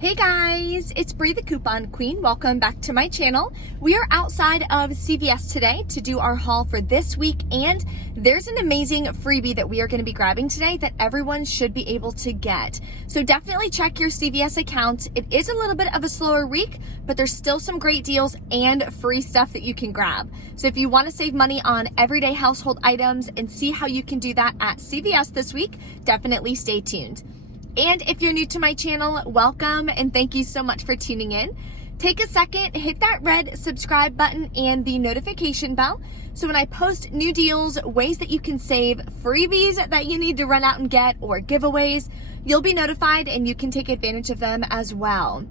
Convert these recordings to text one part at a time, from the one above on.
Hey guys, it's Bree the Coupon Queen. Welcome back to my channel. We are outside of CVS today to do our haul for this week, and there's an amazing freebie that we are going to be grabbing today that everyone should be able to get. So definitely check your CVS account. It is a little bit of a slower week, but there's still some great deals and free stuff that you can grab. So if you want to save money on everyday household items and see how you can do that at CVS this week, definitely stay tuned. And if you're new to my channel, welcome and thank you so much for tuning in. Take a second, hit that red subscribe button and the notification bell. So when I post new deals, ways that you can save, freebies that you need to run out and get, or giveaways, you'll be notified and you can take advantage of them as well.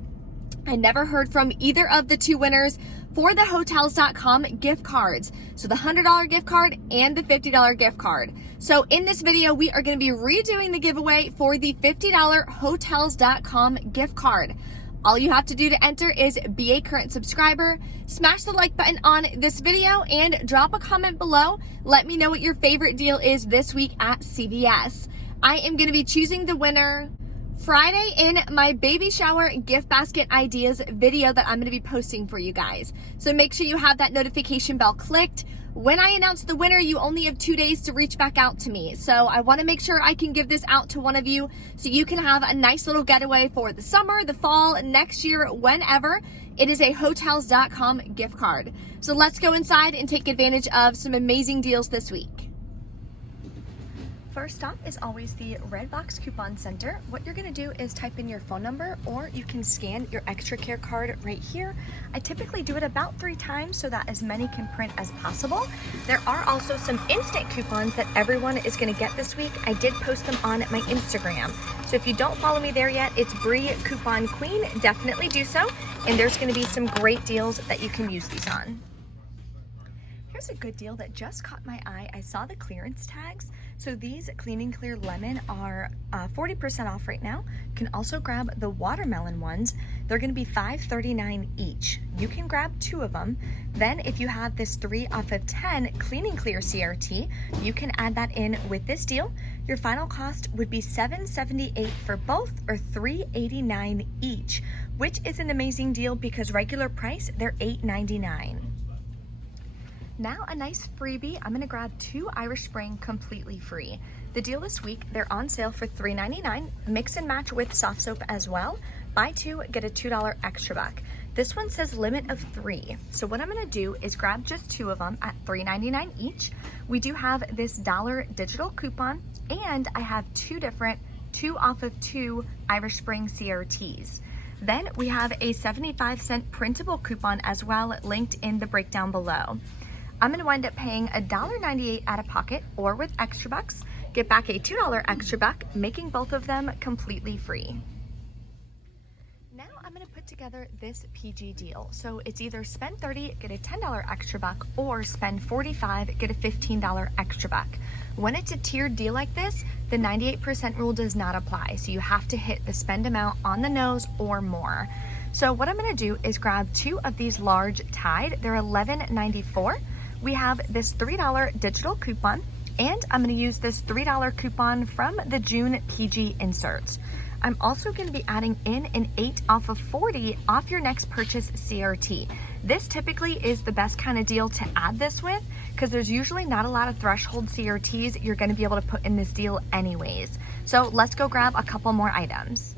I never heard from either of the two winners for the Hotels.com gift cards. So the $100 gift card and the $50 gift card. So in this video, we are going to be redoing the giveaway for the $50 Hotels.com gift card. All you have to do to enter is be a current subscriber, smash the like button on this video, and drop a comment below. Let me know what your favorite deal is this week at CVS. I am going to be choosing the winner Friday in my baby shower gift basket ideas video that I'm going to be posting for you guys. So make sure you have that notification bell clicked. When I announce the winner, you only have 2 days to reach back out to me. So I want to make sure I can give this out to one of you so you can have a nice little getaway for the summer, the fall, next year, whenever. It is a Hotels.com gift card. So let's go inside and take advantage of some amazing deals this week. First stop is always the Red Box Coupon Center. What you're gonna do is type in your phone number, or you can scan your extra care card right here. I typically do it about 3 times so that as many can print as possible. There are also some instant coupons that everyone is gonna get this week. I did post them on my Instagram. So if you don't follow me there yet, it's Bree Coupon Queen. Definitely do so. And there's gonna be some great deals that you can use these on. Here's a good deal that just caught my eye. I saw the clearance tags. So these Clean and Clear Lemon are 40% off right now. You can also grab the watermelon ones. They're gonna be $5.39 each. You can grab 2 of them. Then if you have this 3 off of 10 Clean and Clear CRT, you can add that in with this deal. Your final cost would be $7.78 for both, or $3.89 each, which is an amazing deal because regular price, they're $8.99. Now a nice freebie, I'm gonna grab 2 Irish Spring completely free. The deal this week, they're on sale for $3.99, mix and match with soft soap as well. Buy 2, get a $2 extra buck. This one says limit of 3. So what I'm gonna do is grab just 2 of them at $3.99 each. We do have this dollar digital coupon, and I have 2 different 2 off of 2 Irish Spring CRTs. Then we have a 75-cent printable coupon as well, linked in the breakdown below. I'm gonna wind up paying $1.98 out of pocket, or with extra bucks, get back a $2 extra buck, making both of them completely free. Now I'm gonna put together this PG deal. So it's either spend 30, get a $10 extra buck, or spend 45, get a $15 extra buck. When it's a tiered deal like this, the 98% rule does not apply. So you have to hit the spend amount on the nose or more. So what I'm gonna do is grab 2 of these large Tide. They're $11.94. We have this $3 digital coupon, and I'm gonna use this $3 coupon from the June PG inserts. I'm also gonna be adding in an 8 off of 40 off your next purchase CRT. This typically is the best kind of deal to add this with, because there's usually not a lot of threshold CRTs you're gonna be able to put in this deal anyways. So let's go grab a couple more items.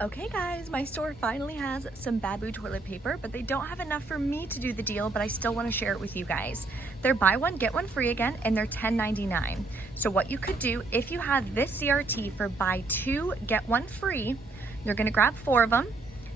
Okay guys, my store finally has some Baboo toilet paper, but they don't have enough for me to do the deal, but I still want to share it with you guys. They're buy one, get one free again, and they're $10.99. So what you could do, if you have this CRT for buy 2, get 1 free, you're gonna grab 4 of them.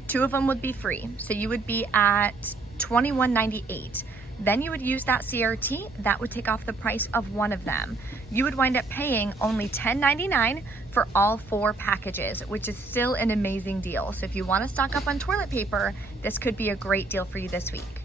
2 of them would be free. So you would be at $21.98. Then you would use that CRT, that would take off the price of 1 of them. You would wind up paying only $10.99 for all 4 packages, which is still an amazing deal. So if you want to stock up on toilet paper, this could be a great deal for you this week.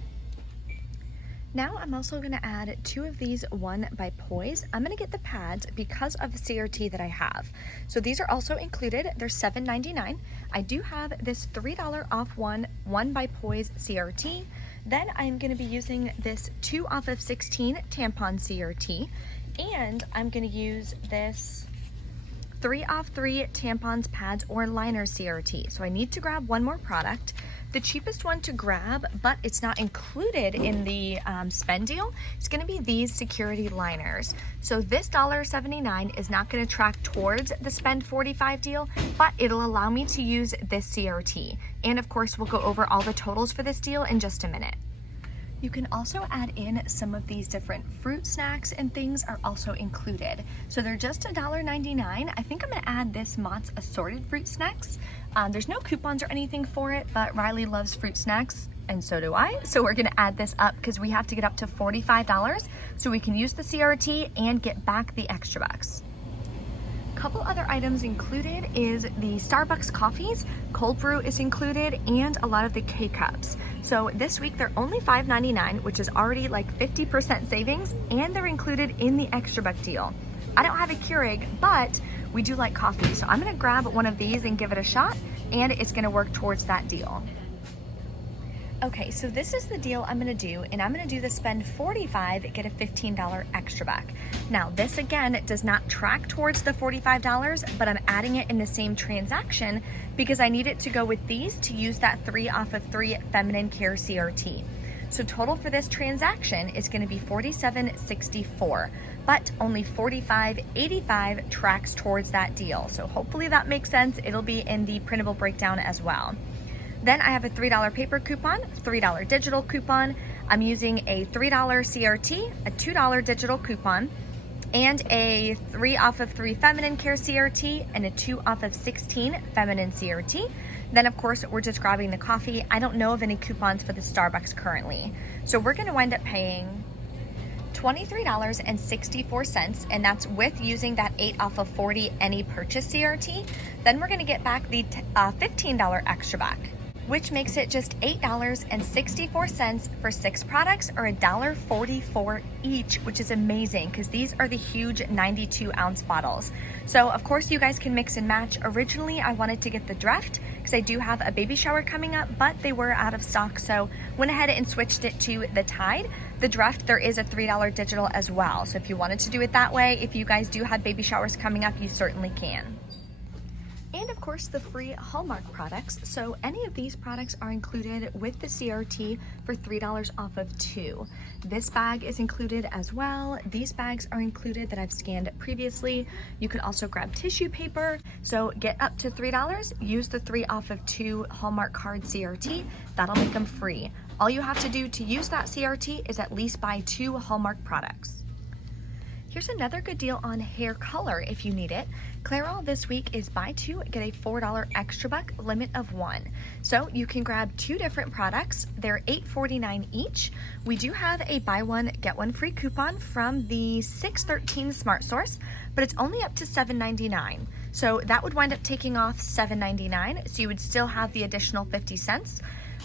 Now I'm also gonna add 2 of these One by Poise. I'm gonna get the pads because of the CRT that I have. So these are also included, they're $7.99. I do have this $3 off One by Poise CRT. Then I'm gonna be using this 2 off of 16 tampon CRT. And I'm gonna use this 3 off 3 tampons, pads, or liners CRT. So I need to grab one more product. The cheapest one to grab, but it's not included in the spend deal, is gonna be these security liners. So this $1.79 is not gonna track towards the spend 45 deal, but it'll allow me to use this CRT. And of course, we'll go over all the totals for this deal in just a minute. You can also add in some of these different fruit snacks and things are also included. So they're just $1.99. I think I'm gonna add this Mott's assorted fruit snacks. There's no coupons or anything for it, but Riley loves fruit snacks and so do I. So we're gonna add this up because we have to get up to $45 so we can use the CRT and get back the extra bucks. Couple other items included is the Starbucks coffees, cold brew is included, and a lot of the K-Cups. So this week they're only $5.99, which is already like 50% savings, and they're included in the extra buck deal. I don't have a Keurig, but we do like coffee, so I'm gonna grab one of these and give it a shot, and it's gonna work towards that deal. Okay, so this is the deal I'm gonna do, and I'm gonna do the spend 45, get a $15 extra buck. Now, this again does not track towards the $45, but I'm adding it in the same transaction because I need it to go with these to use that 3 off of 3 feminine care CRT. So total for this transaction is gonna be $47.64, but only $45.85 tracks towards that deal. So hopefully that makes sense. It'll be in the printable breakdown as well. Then I have a $3 paper coupon, $3 digital coupon. I'm using a $3 CRT, a $2 digital coupon, and a 3 off of 3 feminine care CRT and a 2 off of 16 feminine CRT. Then of course, we're just grabbing the coffee. I don't know of any coupons for the Starbucks currently. So we're gonna wind up paying $23.64, and that's with using that 8 off of 40 any purchase CRT. Then we're gonna get back the $15 extra buck, which makes it just $8.64 for 6 products, or $1.44 each, which is amazing because these are the huge 92-ounce bottles. So of course you guys can mix and match. Originally I wanted to get the Draft because I do have a baby shower coming up, but they were out of stock, so went ahead and switched it to the Tide. The Draft, there is a $3 digital as well, so if you wanted to do it that way, if you guys do have baby showers coming up, you certainly can. And of course the free Hallmark products. So any of these products are included with the CRT for $3 off of 2. This bag is included as well. These bags are included that I've scanned previously. You can also grab tissue paper. So get up to $3, use the 3 off of 2 Hallmark card CRT. That'll make them free. All you have to do to use that CRT is at least buy 2 Hallmark products. Here's another good deal on hair color if you need it. Clairol this week is buy 2, get a $4 extra buck, limit of 1. So you can grab 2 different products. They're $8.49 each. We do have a buy 1, get 1 free coupon from the 613 Smart Source, but it's only up to $7.99. So that would wind up taking off $7.99, so you would still have the additional 50 cents.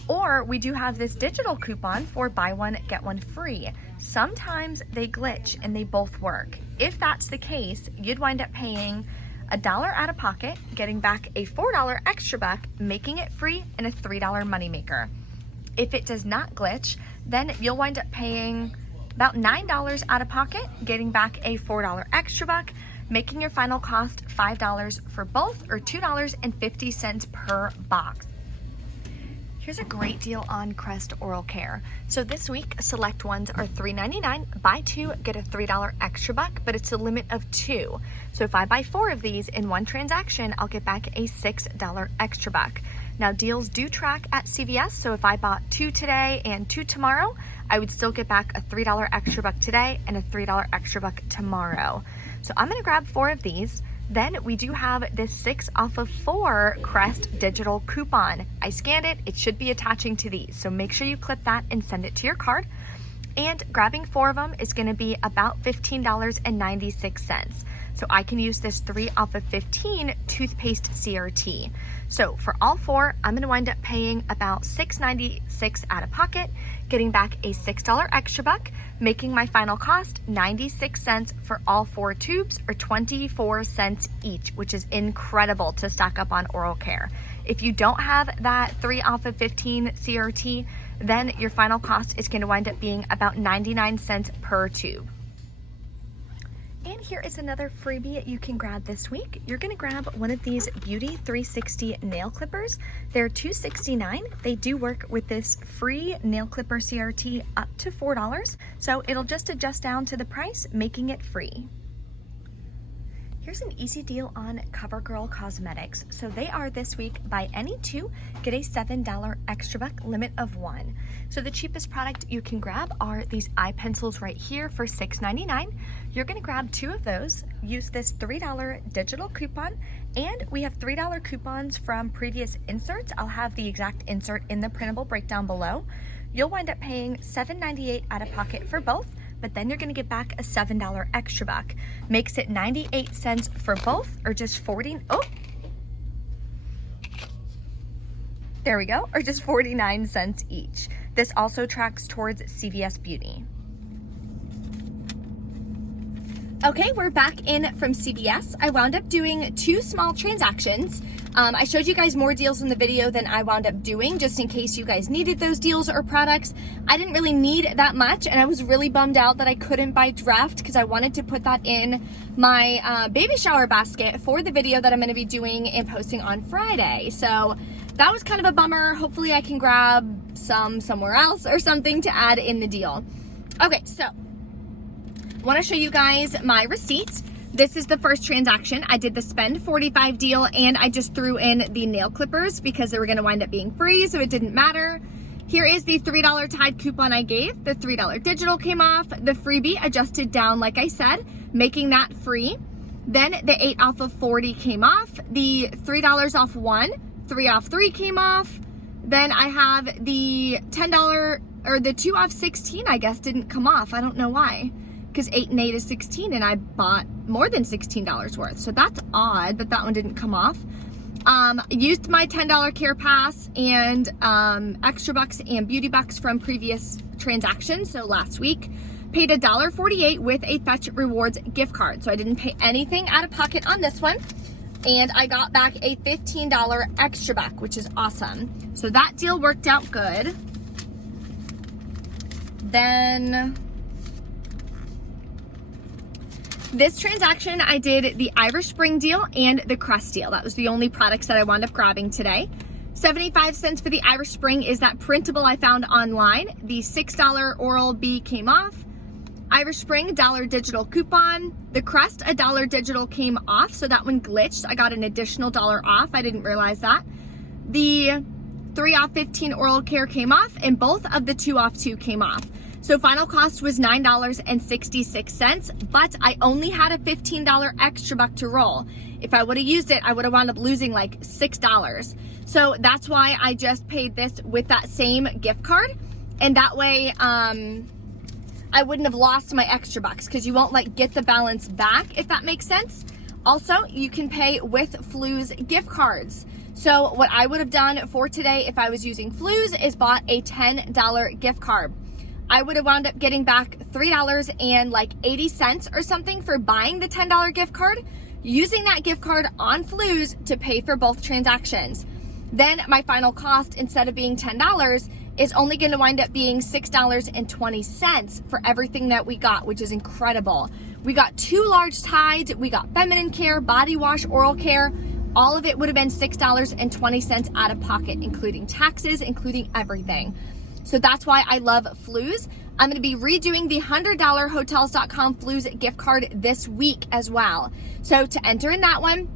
Or we do have this digital coupon for buy 1, get 1 free. Sometimes they glitch and they both work. If that's the case, you'd wind up paying $1 out of pocket, getting back a $4 extra buck, making it free, and a $3 moneymaker. If it does not glitch, then you'll wind up paying about $9 out of pocket, getting back a $4 extra buck, making your final cost $5 for both, or $2.50 per box. Here's a great deal on Crest Oral Care. So this week, select ones are $3.99. Buy 2, get a $3 extra buck, but it's a limit of 2. So if I buy 4 of these in one transaction, I'll get back a $6 extra buck. Now deals do track at CVS, so if I bought 2 today and 2 tomorrow, I would still get back a $3 extra buck today and a $3 extra buck tomorrow. So I'm gonna grab 4 of these. Then we do have this 6 off of 4 Crest digital coupon. I scanned it, it should be attaching to these. So make sure you clip that and send it to your card. And grabbing 4 of them is gonna be about $15.96. So I can use this 3 off of 15 toothpaste CRT. So for all 4, I'm gonna wind up paying about $6.96 out of pocket, getting back a $6 extra buck, making my final cost 96 cents for all 4 tubes, or 24 cents each, which is incredible to stock up on oral care. If you don't have that 3 off of 15 CRT, then your final cost is gonna wind up being about 99 cents per tube. And here is another freebie you can grab this week. You're gonna grab one of these Beauty 360 nail clippers. They're $2.69. They do work with this free nail clipper CRT up to $4. So it'll just adjust down to the price, making it free. Here's an easy deal on CoverGirl Cosmetics. So they are this week, buy any two, get a $7 extra buck, limit of one. So the cheapest product you can grab are these eye pencils right here for $6.99. You're gonna grab two of those, use this $3 digital coupon, and we have $3 coupons from previous inserts. I'll have the exact insert in the printable breakdown below. You'll wind up paying $7.98 out of pocket for both, but then you're gonna get back a $7 extra buck. Makes it 98 cents for both, or just 40, oh, there we go, or just 49 cents each. This also tracks towards CVS Beauty. Okay, we're back in from CVS. I wound up doing two small transactions. I showed you guys more deals in the video than I wound up doing, just in case you guys needed those deals or products. I didn't really need that much, and I was really bummed out that I couldn't buy Draft because I wanted to put that in my baby shower basket for the video that I'm going to be doing and posting on Friday. So that was kind of a bummer. Hopefully I can grab some somewhere else or something to add in the deal. Okay, so I want to show you guys my receipts. This is the first transaction. I did the spend 45 deal, and I just threw in the nail clippers because they were going to wind up being free, so it didn't matter. Here is the $3 Tide coupon I gave. The $3 digital came off. The freebie adjusted down, like I said, making that free. Then the 8 off of 40 came off. The $3 off 1, 3 off 3 came off. Then I have the $10, or the 2 off 16, I guess, didn't come off. I don't know why. Because 8 and 8 is 16, and I bought more than $16 worth. So that's odd that that one didn't come off. Used my $10 care pass and extra bucks and beauty bucks from previous transactions. So last week, paid $1.48 with a Fetch Rewards gift card. So I didn't pay anything out of pocket on this one. And I got back a $15 extra buck, which is awesome. So that deal worked out good. Then this transaction, I did the Irish Spring deal and the Crest deal. That was the only products that I wound up grabbing today. 75 cents for the Irish Spring is that printable I found online. The $6 Oral-B came off. Irish Spring, $1 digital coupon. The Crest, $1 digital came off, so that one glitched. I got an additional $1 off. I didn't realize that. The 3 off 15 oral care came off, and both of the 2 off 2 came off. So final cost was $9.66, but I only had a $15 extra buck to roll. If I would have used it, I would have wound up losing like $6. So that's why I just paid this with that same gift card. And that way, I wouldn't have lost my extra bucks, because you won't like get the balance back, if that makes sense. Also, you can pay with Fluz gift cards. So what I would have done for today if I was using Fluz is bought a $10 gift card. I would have wound up getting back $3.80 or something for buying the $10 gift card, using that gift card on Fluz to pay for both transactions. Then my final cost, instead of being $10, is only going to wind up being $6.20 for everything that we got, which is incredible. We got 2 large Tides, we got feminine care, body wash, oral care. All of it would have been $6.20 out of pocket, including taxes, including everything. So that's why I love Fluz. I'm going to be redoing the $100 Hotels.com Fluz gift card this week as well. So to enter in that one,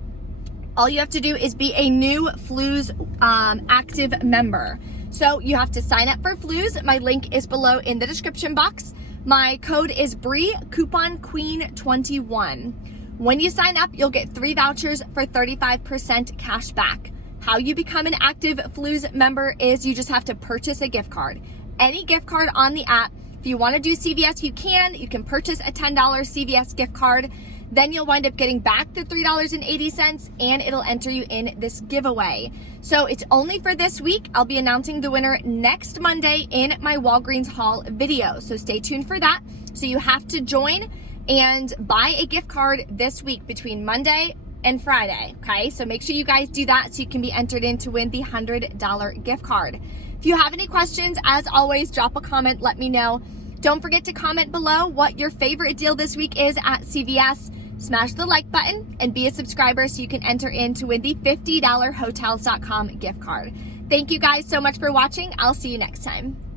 all you have to do is be a new Fluz active member. So you have to sign up for Fluz. My link is below in the description box. My code is Bree, coupon Queen 21. When you sign up, you'll get 3 vouchers for 35% cash back. How you become an active Fluz member is you just have to purchase a gift card. Any gift card on the app. If you want to do CVS, you can purchase a $10 CVS gift card. Then you'll wind up getting back the $3.80, and it'll enter you in this giveaway. So it's only for this week. I'll be announcing the winner next Monday in my Walgreens haul video. So stay tuned for that. So you have to join and buy a gift card this week between Monday and Friday, okay? So make sure you guys do that so you can be entered in to win the $100 gift card. If you have any questions, as always, drop a comment, let me know. Don't forget to comment below what your favorite deal this week is at CVS. Smash the like button and be a subscriber so you can enter in to win the $50 Hotels.com gift card. Thank you guys so much for watching. I'll see you next time.